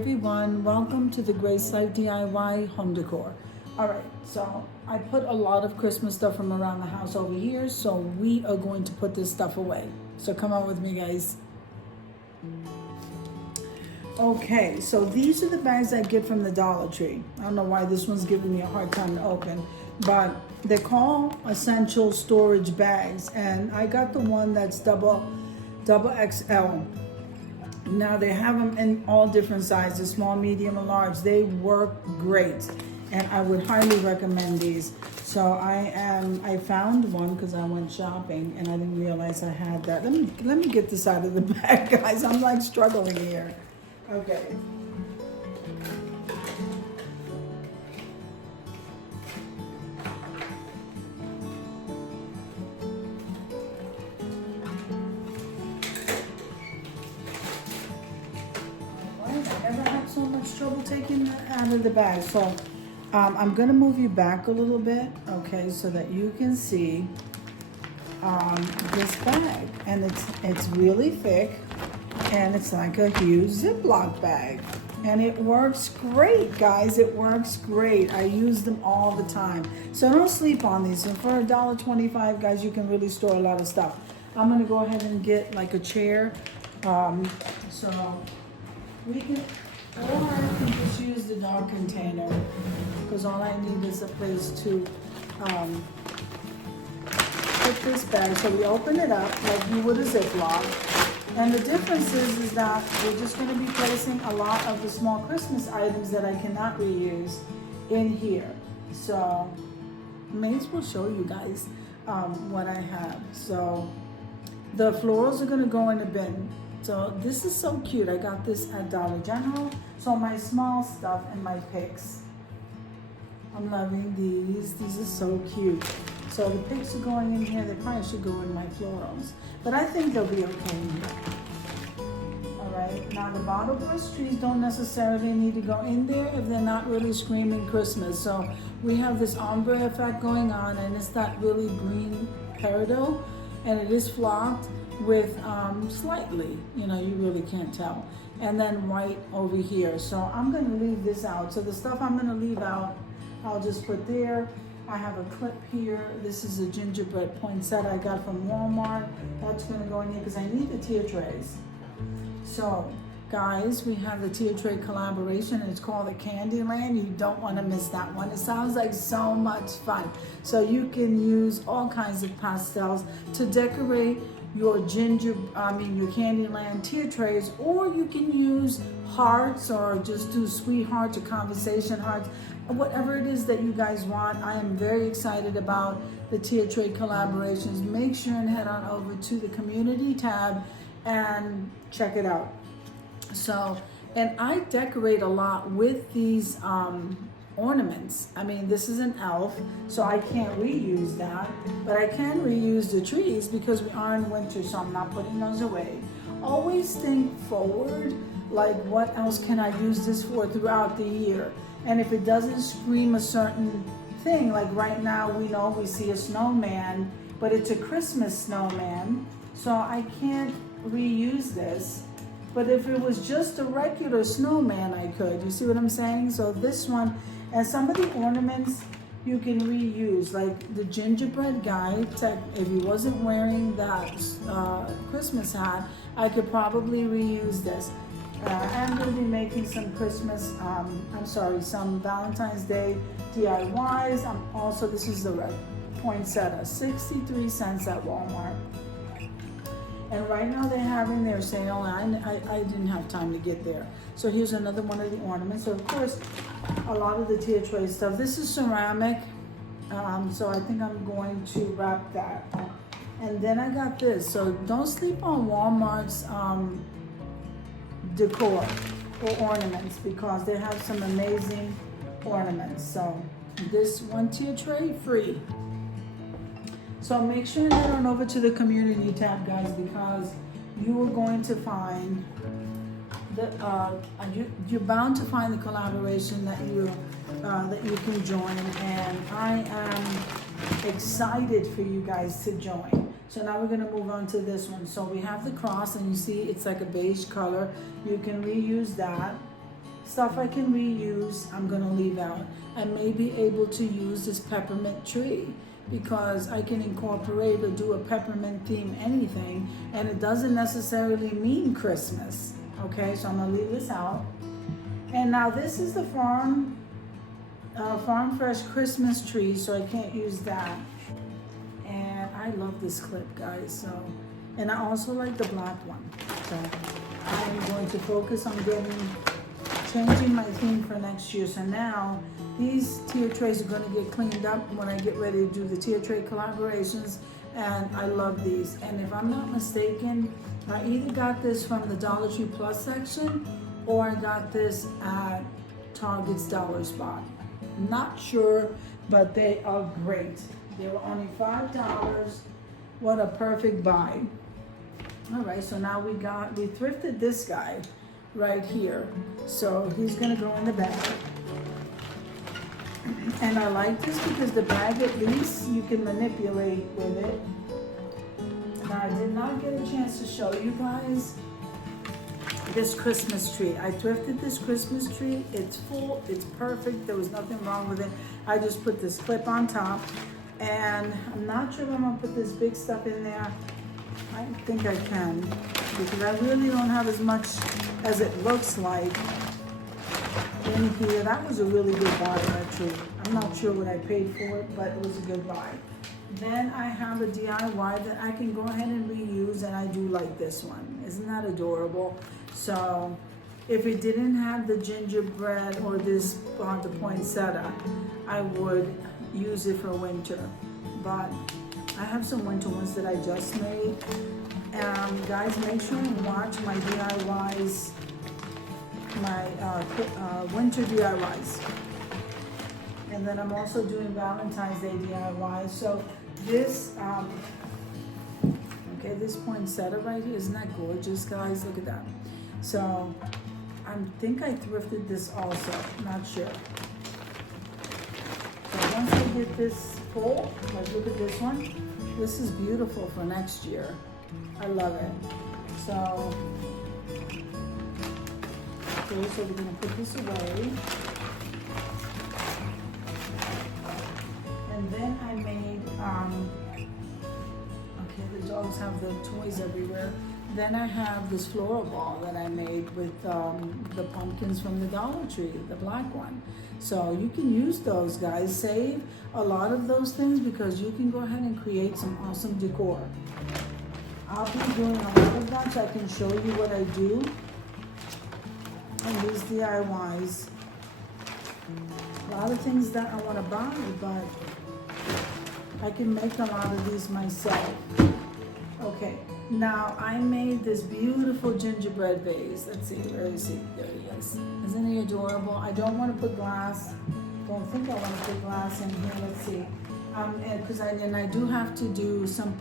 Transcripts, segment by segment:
everyone, welcome to the Grace Life DIY home decor. All right, so I put a lot of Christmas stuff from around the house over here, so we are going to put this stuff away. So come on with me, guys. Okay, so these are the bags I get from the Dollar Tree. I don't know why this one's giving me a hard time to open, but they're called essential storage bags, and I got the one that's double XL. Now they have them in all different sizes, small, medium, and large. They work great, and I would highly recommend these. So I found one because I went shopping and I didn't realize I had that. Let me get this out of the bag, guys. I'm like struggling here. Okay. I never had so much trouble taking that out of the bag. So I'm gonna move you back a little bit, okay, so that you can see this bag. And it's really thick, and it's like a huge Ziploc bag. And it works great, guys. It works great. I use them all the time. So don't sleep on these. And for $1.25, guys, you can really store a lot of stuff. I'm gonna go ahead and get like a chair. So we can, or I can just use the dog container, because all I need is a place to put this bag. So we open it up like you would a Ziploc. And the difference is that we're just going to be placing a lot of the small Christmas items that I cannot reuse in here. So I may as well show you guys what I have. So the florals are going to go in a bin. So this is so cute. I got this at Dollar General. So my small stuff and my picks. I'm loving these. These are so cute. So the picks are going in here. They probably should go in my florals, but I think they'll be okay in here. All right. Now the bottle brush trees don't necessarily need to go in there if they're not really screaming Christmas. So we have this ombre effect going on, and it's that really green peridot, and it is flocked with slightly, you really can't tell. And then white over here. So I'm going to leave this out. So the stuff I'm going to leave out, I'll just put there. I have a clip here. This is a gingerbread poinsettia I got from Walmart. That's going to go in here because I need the tier trays. So guys, we have the tier tray collaboration. It's called the Candyland. You don't want to miss that one. It sounds like so much fun. So you can use all kinds of pastels to decorate your Candyland tier trays, or you can use hearts, or just do sweethearts or conversation hearts, whatever it is that you guys want. I am very excited about the tier tray collaborations. Make sure and head on over to the community tab and check it out. So, and I decorate a lot with these ornaments. I mean, this is an elf, so I can't reuse that, but I can reuse the trees because we are in winter, so I'm not putting those away. Always think forward, like what else can I use this for throughout the year? And if it doesn't scream a certain thing, like right now we see a snowman, but it's a Christmas snowman, so I can't reuse this. But if it was just a regular snowman, I could. You see what I'm saying? So this one, and some of the ornaments you can reuse, like the gingerbread guy. If he wasn't wearing that Christmas hat, I could probably reuse this. I'm going to be making some some Valentine's Day DIYs. This is the red poinsettia, 63 cents at Walmart. And right now they're having their sale, and I didn't have time to get there. So here's another one of the ornaments. So of course, a lot of the tier tray stuff. This is ceramic, so I think I'm going to wrap that. And then I got this. So don't sleep on Walmart's decor or ornaments, because they have some amazing ornaments. So this one tier tray free. So make sure and head on over to the community tab, guys, because you are going to find you're bound to find the collaboration that you can join, and I am excited for you guys to join. So now we're going to move on to this one. So we have the cross, and you see it's like a beige color. You can reuse that. Stuff I can reuse, I'm gonna leave out. I may be able to use this peppermint tree because I can incorporate or do a peppermint theme anything, and it doesn't necessarily mean Christmas. Okay, so I'm gonna leave this out. And now this is the Farm Fresh Christmas tree, so I can't use that. And I love this clip, guys. So, and I also like the black one. So I'm going to focus on changing my theme for next year. So now these tier trays are going to get cleaned up when I get ready to do the tier tray collaborations, and I love these. And if I'm not mistaken, I either got this from the Dollar Tree Plus section or I got this at Target's Dollar Spot. Not sure, but they are great. They were only $5. What a perfect buy. All right, so now we thrifted this guy right here. So he's gonna go in the bag. And I like this because the bag, at least you can manipulate with it. Now I did not get a chance to show you guys this Christmas tree. I thrifted this Christmas tree. It's full, it's perfect. There was nothing wrong with it. I just put this clip on top, and I'm not sure if I'm gonna put this big stuff in there. I think I can, because I really don't have as much as it looks like in here. That was a really good buy, that tree. I'm not sure what I paid for it, but it was a good buy. Then I have a DIY that I can go ahead and reuse, and I do like this one. Isn't that adorable? So if it didn't have the gingerbread or this the poinsettia, I would use it for winter. But I have some winter ones that I just made. Guys, make sure and watch my DIYs, my winter DIYs. And then I'm also doing Valentine's Day DIYs. So this, okay, this poinsettia right here, isn't that gorgeous, guys? Look at that. So I think I thrifted this also, not sure. So once I get this full, like look at this one. This is beautiful for next year. I love it. So, okay, so we're gonna put this away. And then I made, okay, the dogs have the toys everywhere. Then I have this floral ball that I made with the pumpkins from the Dollar Tree, the black one. So you can use those, guys. Save a lot of those things because you can go ahead and create some awesome decor. I'll be doing a lot of that so I can show you what I do and these DIYs. A lot of things that I want to buy, but I can make a lot of these myself. Okay, now I made this beautiful gingerbread vase. Let's see, where is it? There he is. Isn't he adorable? I don't want to put glass. Don't think I want to put glass in here. Let's see. Because I do have to do some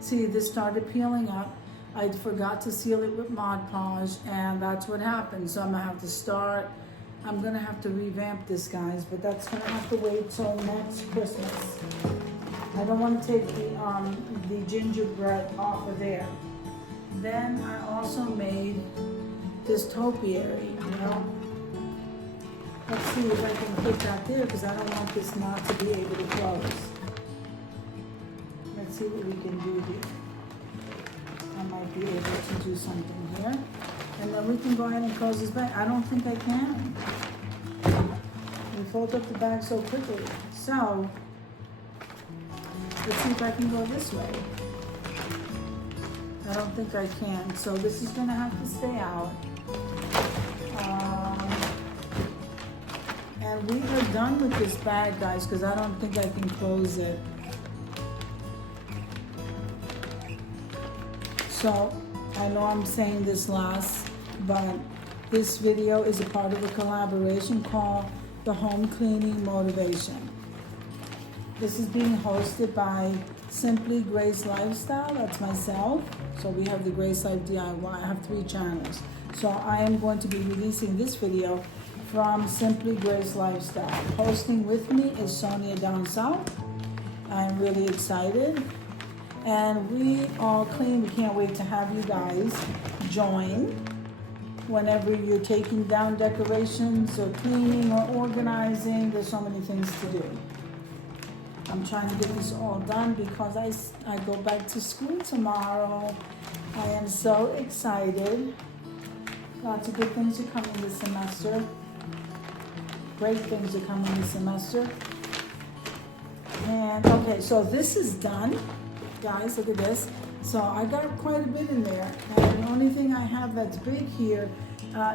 see, this started peeling up. I forgot to seal it with Mod Podge, and that's what happened. So I'm gonna have to start. I'm gonna have to revamp this, guys, but that's gonna have to wait till next Christmas. I don't want to take the gingerbread off of there. Then I also made this topiary, you know. Let's see if I can put that there because I don't want this knot to be able to close. Let's see what we can do here. I might be able to do something here. And then we can go ahead and close this back. I don't think I can. We fold up the bag so quickly. So, let's see if I can go this way. I don't think I can. So this is gonna have to stay out. And we are done with this bag, guys, because I don't think I can close it. So I know I'm saying this last, but this video is a part of a collaboration called the Home Cleaning Motivation. This is being hosted by Simply Grace Lifestyle, that's myself. So we have the Grace Life DIY, I have 3 channels. So I am going to be releasing this video from Simply Grace Lifestyle. Hosting with me is Sonia down south. I'm really excited. And we all clean, we can't wait to have you guys join. whenever you're taking down decorations or cleaning or organizing. There's so many things to do. I'm trying to get this all done because I go back to school tomorrow. I am so excited. Lots of good things are coming this semester. Great things are coming this semester. And okay, so this is done. Guys, look at this. So I got quite a bit in there. And the only thing I have that's big here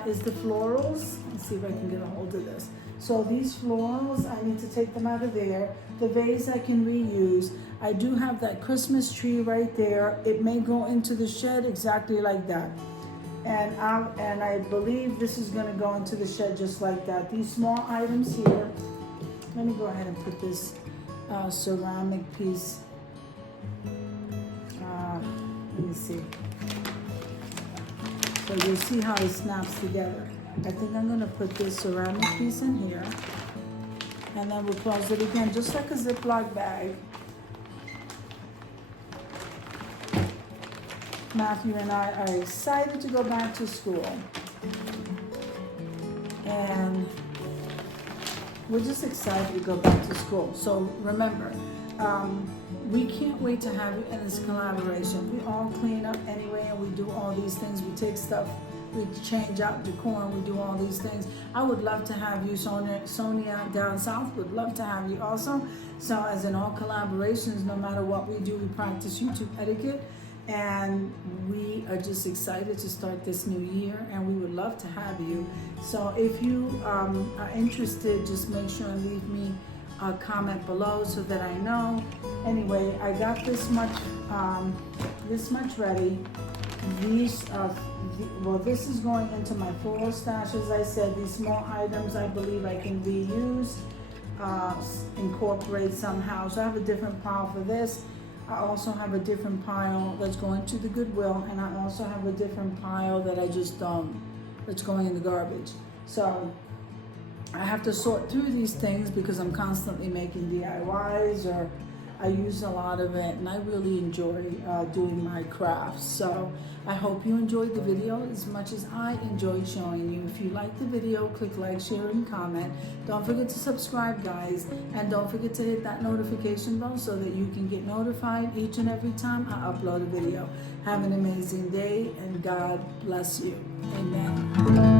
is the florals. Let's see if I can get a hold of this. So these florals, I need to take them out of there. The vase I can reuse. I do have that Christmas tree right there. It may go into the shed exactly like that. And I believe this is gonna go into the shed just like that. These small items here. Let me go ahead and put this ceramic piece. Let me see. So you'll see how it snaps together. I think I'm gonna put this ceramic piece in here, and then we'll close it again, just like a Ziploc bag. Matthew and I are excited to go back to school, and we're just excited to go back to school. So remember, we can't wait to have you in this collaboration. We all clean up anyway, and we do all these things. We take stuff, we change out decor, and we do all these things. I would love to have you, Sonia down south would love to have you also. So as in all collaborations, no matter what we do, we practice YouTube etiquette. And we are just excited to start this new year, and we would love to have you. So if you are interested, just make sure and leave me a comment below so that I know. Anyway, I got this much ready. These this is going into my floral stash. As I said, these small items I believe I can reuse, incorporate somehow. So I have a different pile for this. I also have a different pile that's going to the Goodwill, and I also have a different pile that I just that's going in the garbage. So I have to sort through these things because I'm constantly making DIYs, or I use a lot of it, and I really enjoy doing my crafts. So I hope you enjoyed the video as much as I enjoyed showing you. If you liked the video, click like, share, and comment. Don't forget to subscribe, guys, and don't forget to hit that notification bell so that you can get notified each and every time I upload a video. Have an amazing day, and God bless you. Amen.